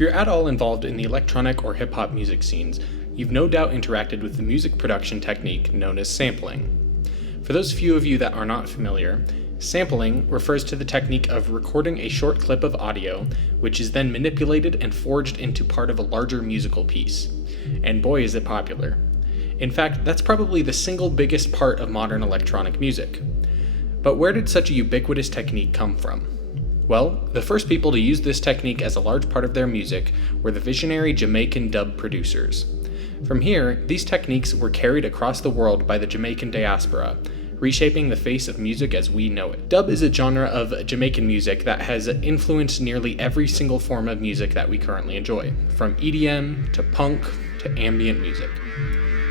If you're at all involved in the electronic or hip-hop music scenes, you've no doubt interacted with the music production technique known as sampling. For those few of you that are not familiar, sampling refers to the technique of recording a short clip of audio, which is then manipulated and forged into part of a larger musical piece. And boy, is it popular. In fact, that's probably the single biggest part of modern electronic music. But where did such a ubiquitous technique come from? Well, the first people to use this technique as a large part of their music were the visionary Jamaican dub producers. From here, these techniques were carried across the world by the Jamaican diaspora, reshaping the face of music as we know it. Dub is a genre of Jamaican music that has influenced nearly every single form of music that we currently enjoy, from EDM to punk to ambient music.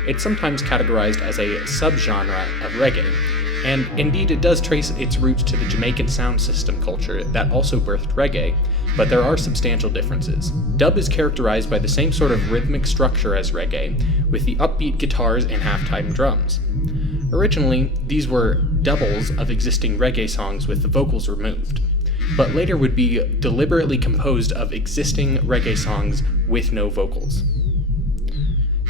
It's sometimes categorized as a subgenre of reggae, and indeed it does trace its roots to the Jamaican sound system culture that also birthed reggae, but there are substantial differences. Dub is characterized by the same sort of rhythmic structure as reggae, with the upbeat guitars and halftime drums. Originally, these were doubles of existing reggae songs with the vocals removed, but later would be deliberately composed of existing reggae songs with no vocals.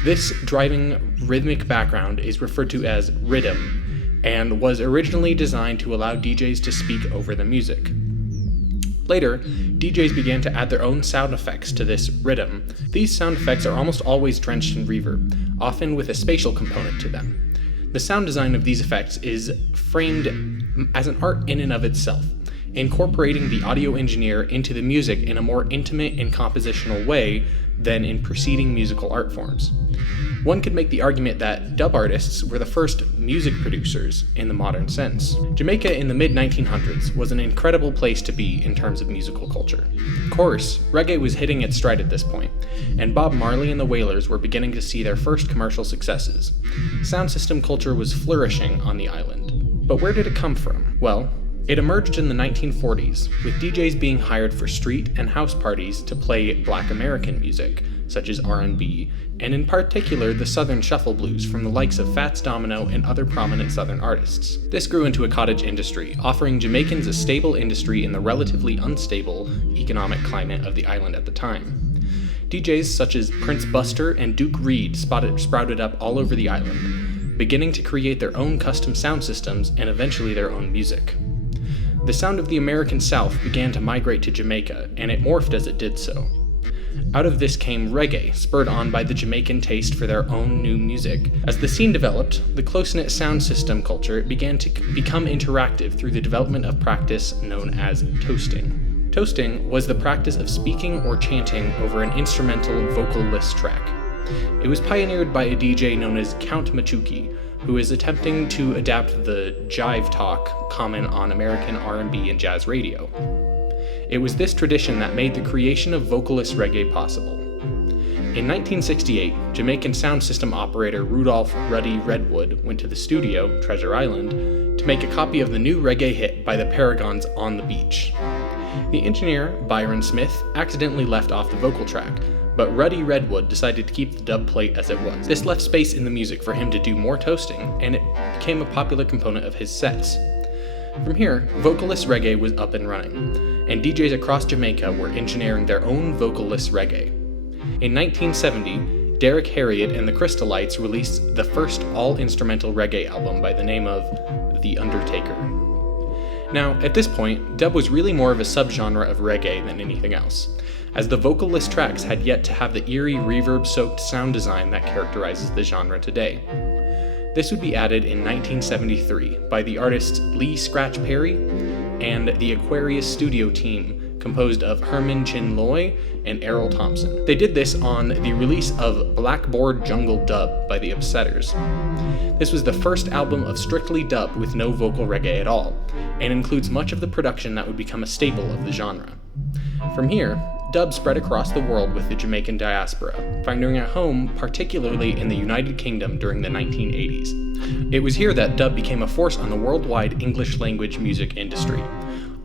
This driving rhythmic background is referred to as rhythm, and was originally designed to allow DJs to speak over the music. Later, DJs began to add their own sound effects to this rhythm. These sound effects are almost always drenched in reverb, often with a spatial component to them. The sound design of these effects is framed as an art in and of itself, incorporating the audio engineer into the music in a more intimate and compositional way than in preceding musical art forms. One could make the argument that dub artists were the first music producers in the modern sense. Jamaica in the mid-1900s was an incredible place to be in terms of musical culture. Of course, reggae was hitting its stride at this point, and Bob Marley and the Wailers were beginning to see their first commercial successes. Sound system culture was flourishing on the island. But where did it come from? Well, it emerged in the 1940s, with DJs being hired for street and house parties to play Black American music, such as R&B, and in particular the Southern Shuffle Blues from the likes of Fats Domino and other prominent Southern artists. This grew into a cottage industry, offering Jamaicans a stable industry in the relatively unstable economic climate of the island at the time. DJs such as Prince Buster and Duke Reed sprouted up all over the island, beginning to create their own custom sound systems and eventually their own music. The sound of the American South began to migrate to Jamaica, and it morphed as it did so. Out of this came reggae, spurred on by the Jamaican taste for their own new music. As the scene developed, the close-knit sound system culture began to become interactive through the development of practice known as toasting. Toasting was the practice of speaking or chanting over an instrumental vocalless track. It was pioneered by a DJ known as Count Machuki, who is attempting to adapt the jive talk common on American R&B and jazz radio. It was this tradition that made the creation of vocalist reggae possible. In 1968, Jamaican sound system operator Rudolph "Ruddy" Redwood went to the studio, Treasure Island, to make a copy of the new reggae hit by the Paragons, On the Beach. The engineer, Byron Smith, accidentally left off the vocal track, but Ruddy Redwood decided to keep the dub plate as it was. This left space in the music for him to do more toasting, and it became a popular component of his sets. From here, vocalist reggae was up and running, and DJs across Jamaica were engineering their own vocalist reggae. In 1970, Derek Harriott and the Crystalites released the first all-instrumental reggae album by the name of The Undertaker. Now, at this point, dub was really more of a subgenre of reggae than anything else, as the vocalist tracks had yet to have the eerie, reverb-soaked sound design that characterizes the genre today. This would be added in 1973 by the artists Lee Scratch Perry and the Aquarius studio team composed of Herman Chin Loy and Errol Thompson. They did this on the release of Blackboard Jungle Dub by the Upsetters. This was the first album of strictly dub with no vocal reggae at all, and includes much of the production that would become a staple of the genre. From here, dub spread across the world with the Jamaican diaspora, finding a home particularly in the United Kingdom during the 1980s. It was here that dub became a force on the worldwide English-language music industry.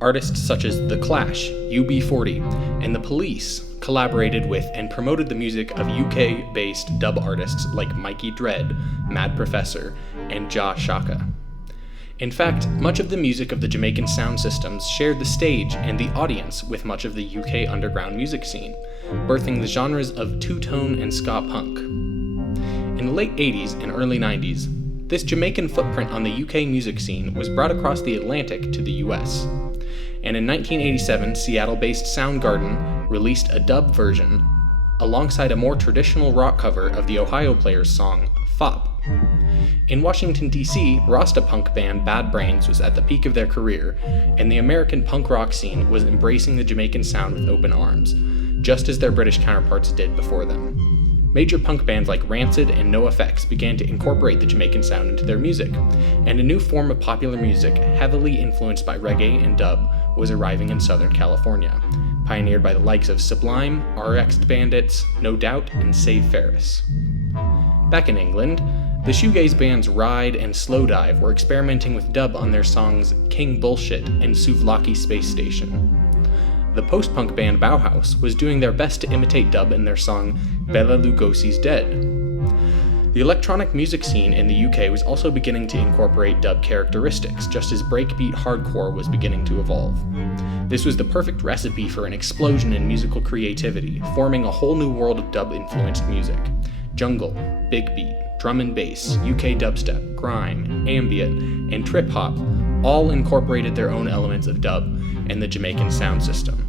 Artists such as The Clash, UB40, and The Police collaborated with and promoted the music of UK-based dub artists like Mikey Dread, Mad Professor, and Jah Shaka. In fact, much of the music of the Jamaican sound systems shared the stage and the audience with much of the UK underground music scene. birthing the genres of two-tone and ska punk. In the late 80s and early 90s, this Jamaican footprint on the UK music scene was brought across the Atlantic to the US. And in 1987, Seattle-based Soundgarden released a dub version alongside a more traditional rock cover of the Ohio Players' song, Fop. In Washington, D.C., Rasta punk band Bad Brains was at the peak of their career, and the American punk rock scene was embracing the Jamaican sound with open arms, just as their British counterparts did before them. Major punk bands like Rancid and NoFX began to incorporate the Jamaican sound into their music, and a new form of popular music, heavily influenced by reggae and dub, was arriving in Southern California, pioneered by the likes of Sublime, RX Bandits, No Doubt, and Save Ferris. Back in England, the shoegaze bands Ride and Slowdive were experimenting with dub on their songs King Bullshit and Souvlaki Space Station. The post-punk band Bauhaus was doing their best to imitate dub in their song Bela Lugosi's Dead. The electronic music scene in the UK was also beginning to incorporate dub characteristics, just as breakbeat hardcore was beginning to evolve. This was the perfect recipe for an explosion in musical creativity, forming a whole new world of dub-influenced music. Jungle, big beat, drum and bass, UK dubstep, grime, ambient, and trip-hop all incorporated their own elements of dub and the Jamaican sound system.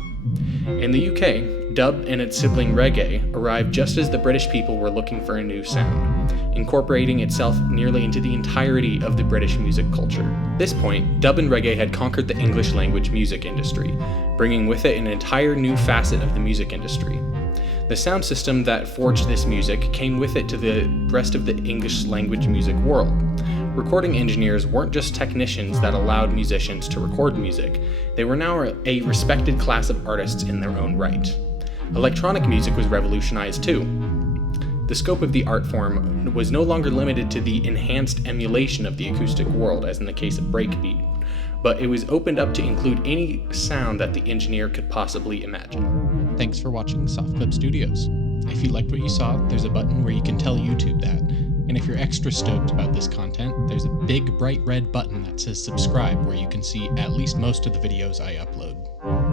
In the UK, dub and its sibling reggae arrived just as the British people were looking for a new sound, incorporating itself nearly into the entirety of the British music culture. At this point, dub and reggae had conquered the English language music industry, bringing with it an entire new facet of the music industry. The sound system that forged this music came with it to the rest of the English language music world. Recording engineers weren't just technicians that allowed musicians to record music, they were now a respected class of artists in their own right. Electronic music was revolutionized too. The scope of the art form was no longer limited to the enhanced emulation of the acoustic world, as in the case of breakbeat, but it was opened up to include any sound that the engineer could possibly imagine. Thanks for watching Softclip Studios. If you liked what you saw, there's a button where you can tell YouTube that. And if you're extra stoked about this content, there's a big bright red button that says subscribe where you can see at least most of the videos I upload.